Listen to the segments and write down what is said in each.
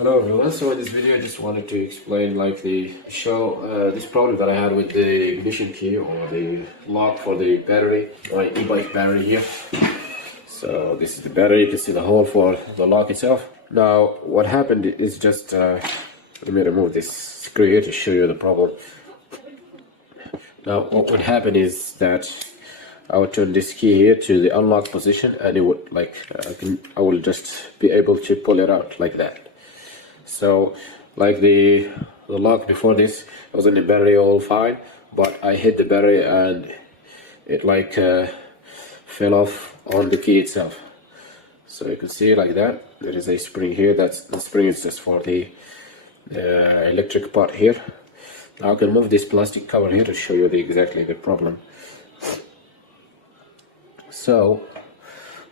Hello everyone, so in this video I just wanted to explain this problem that I had with the ignition key or the lock for the battery, my e-bike battery here. So this is the battery, you can see the hole for the lock itself. Now what happened is just, let me remove this screw here to show you the problem. Now what would happen is that I would turn this key here to the unlock position and it would I will just be able to pull it out like that. So like the lock before this was in the battery all fine, but I hit the battery and it fell off on the key itself. So you can see like that. There is a spring here. That's the spring is just for the electric part here. Now I can move this plastic cover here to show you exactly the problem. So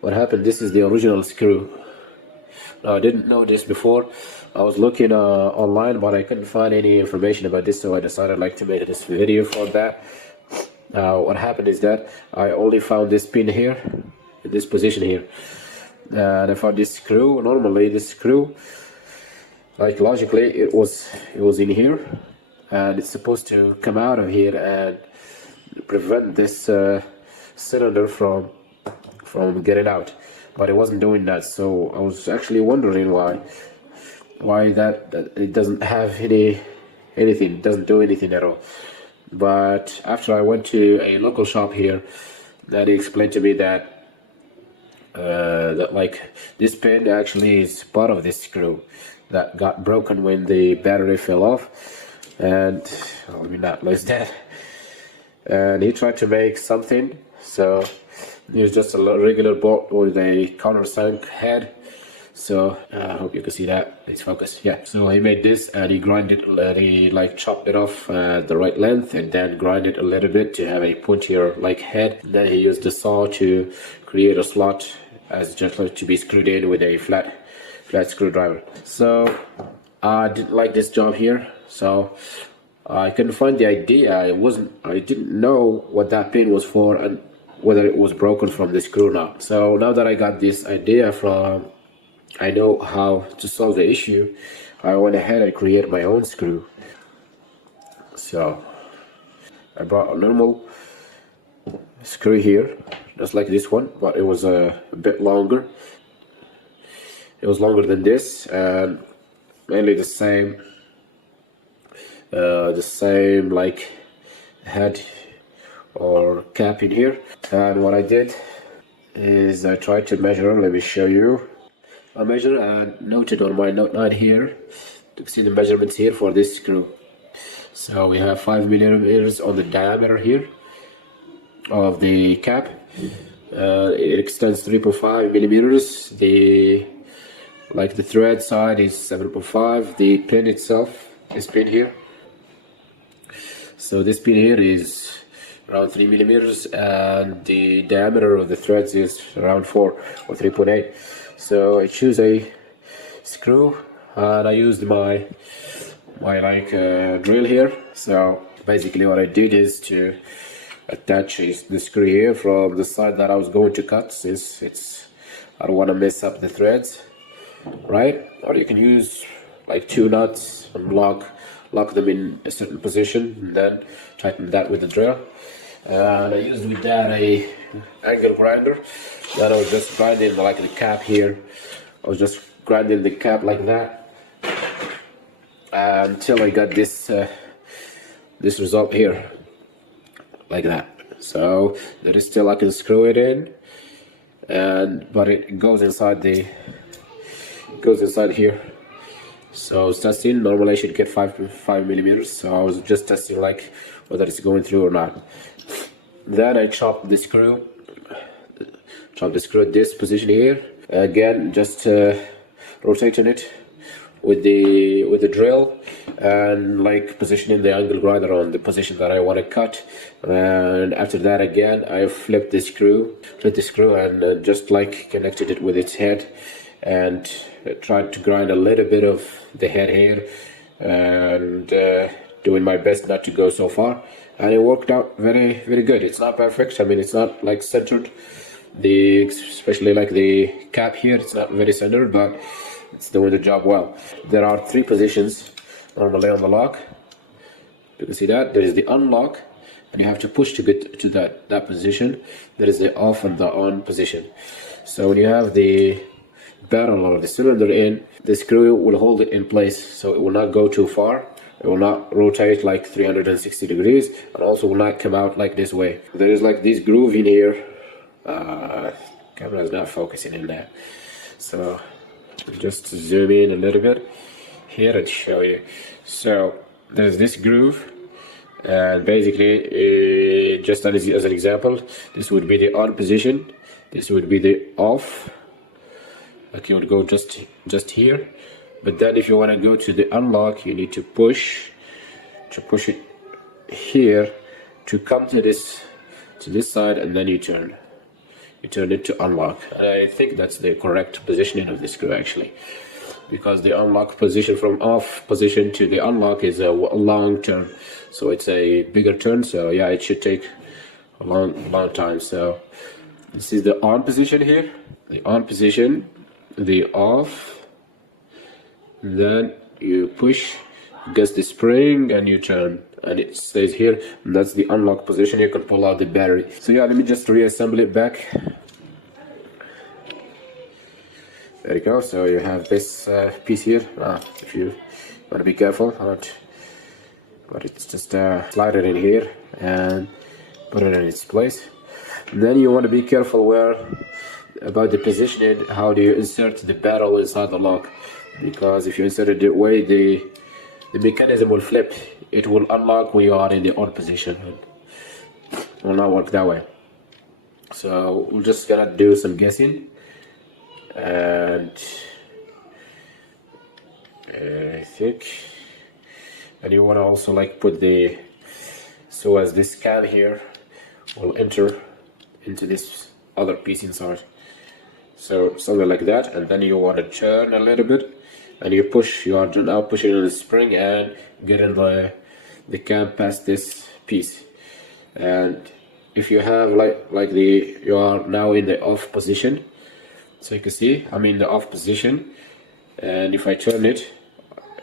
what happened, this is the original screw. Now I didn't know this before. I was looking online, but I couldn't find any information about this, so I decided to make this video for that. Now what happened is that I only found this pin here, in this position here, and I found this screw. Normally this screw, logically it was in here, and it's supposed to come out of here and prevent this cylinder from getting out, but it wasn't doing that. So I was actually wondering why that it doesn't have anything, it doesn't do anything at all. But after I went to a local shop here, then he explained to me that this pin actually is part of this screw that got broken when the battery fell off. And let me not lose that. And he tried to make something, so it was just a regular bolt with a countersunk head. So I hope you can see that. It's focused. Yeah. So he made this and he grinded. He chopped it off the right length and then grinded a little bit to have a pointier head. Then he used the saw to create a slot as just to be screwed in with a flat screwdriver. So I didn't like this job here. So I couldn't find the idea. I didn't know what that pin was for and whether it was broken from the screw now. So now that I got this idea I know how to solve the issue, I went ahead and created my own screw. So I brought a normal screw here, just like this one, but it was a bit longer. It was longer than this and mainly the same head or cap in here. And what I did is I tried to measure. Let me show you. I measured and noted on my note line here to see the measurements here for this screw. So we have 5 millimeters on the diameter here of the cap. It extends 3.5 millimeters. The thread side is 7.5. The pin itself, this pin here. So this pin here is around 3 millimeters, and the diameter of the threads is around 4 or 3.8. So I choose a screw and I used my drill here. So basically what I did is to attach the screw here from the side that I was going to cut, since I don't want to mess up the threads, right? Or you can use 2 nuts and lock them in a certain position and then tighten that with the drill. And I used with that a angle grinder. Then I was just grinding the cap here. I was just grinding the cap like that until I got this result here, like that. So there is still, I can screw it in, but it goes inside here. So I was testing. Normally I should get 5 millimeters. So I was just testing whether it's going through or not. Then I chopped the screw at this position here. Again, just rotating it with the drill and positioning the angle grinder on the position that I want to cut. And after that, again, I flipped the screw and just connected it with its head and tried to grind a little bit of the head here and doing my best not to go so far. And it worked out very, very good. It's not perfect. I mean, it's not centered. Especially the cap here, it's not very centered, but it's doing the job well. There are 3 positions normally on the lock. You can see that there is the unlock, and you have to push to get to that position. There is the off and the on position. So when you have the barrel or the cylinder in, the screw will hold it in place, so it will not go too far. It will not rotate like 360 degrees, and also will not come out like this way. There is like this groove in here. Camera is not focusing in there, so just zoom in a little bit here and show you. So there's this groove, and basically just as an example, this would be the on position, this would be the off. Like you would go just here, but then if you want to go to the unlock, you need to push it here to come to this side, and then you turn it to unlock. And I think that's the correct positioning of the screw actually, because the unlock position from off position to the unlock is a long turn, so it's a bigger turn. So yeah, it should take a long time. So this is the on position here, the on position, the off, then you push against the spring and you turn, and it stays here, and that's the unlock position. You can pull out the battery. So yeah, let me just reassemble it back. There you go. So you have this piece here. If you want to be careful, but it's just slide it in here and put it in its place. And then you want to be careful about the positioning. How do you insert the barrel inside the lock? Because if you insert it that way, the mechanism will flip. It will unlock when you are in the on position. It will not work that way. So we're just gonna do some guessing, and I think, and you want to also like put the, so as this cam here will enter into this other piece inside. So something like that, and then you want to turn a little bit, and you are now pushing on the spring and getting the cam past this piece. And if you have you are now in the off position, so you can see I'm in the off position, and if I turn it,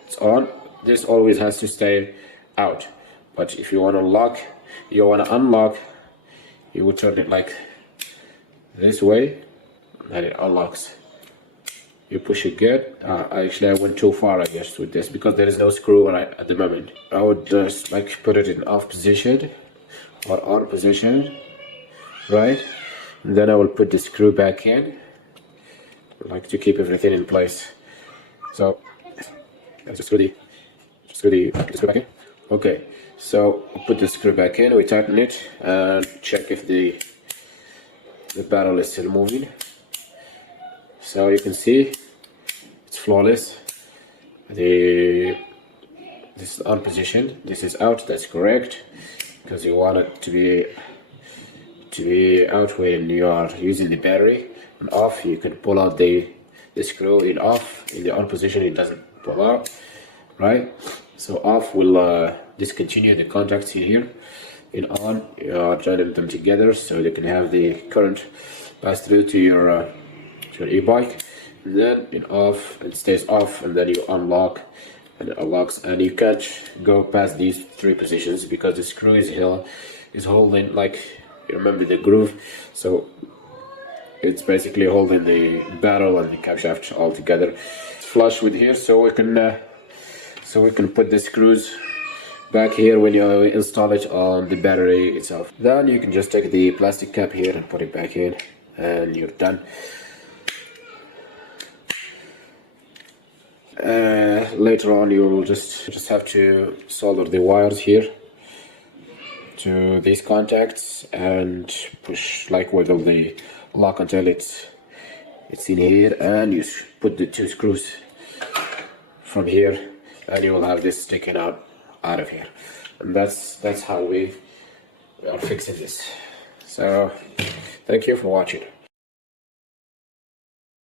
it's on. This always has to stay out, but if you want to unlock, you would turn it like this way, and it unlocks. You push it good. Actually, I went too far, I guess, with this, because there is no screw at the moment. I would just like put it in off position or on position, right? And then I will put the screw back in, like to keep everything in place. So let's just screw the screw back in. Okay, so we'll put the screw back in. We tighten it and check if the barrel is still moving. So you can see it's flawless. This is on position, this is out. That's correct, because you want it to be out when you are using the battery. And off, you can pull out the screw. In off, in the on position, it doesn't pull out, right? So off will discontinue the contacts here. In on, you are joining them together so they can have the current pass through to your e-bike. And then in off, it stays off, and then you unlock, and it unlocks, and you can't go past these 3 positions because the screw is holding, like, you remember the groove, so it's basically holding the barrel and the camshaft all together. It's flush with here, so we can put the screws back here when you install it on the battery itself. Then you can just take the plastic cap here and put it back in, and you're done. Later on, you will just have to solder the wires here to these contacts and push, like, wiggle the lock until it's in here, and you put the 2 screws from here, and you will have this sticking out of here. And that's how we are fixing this. So thank you for watching.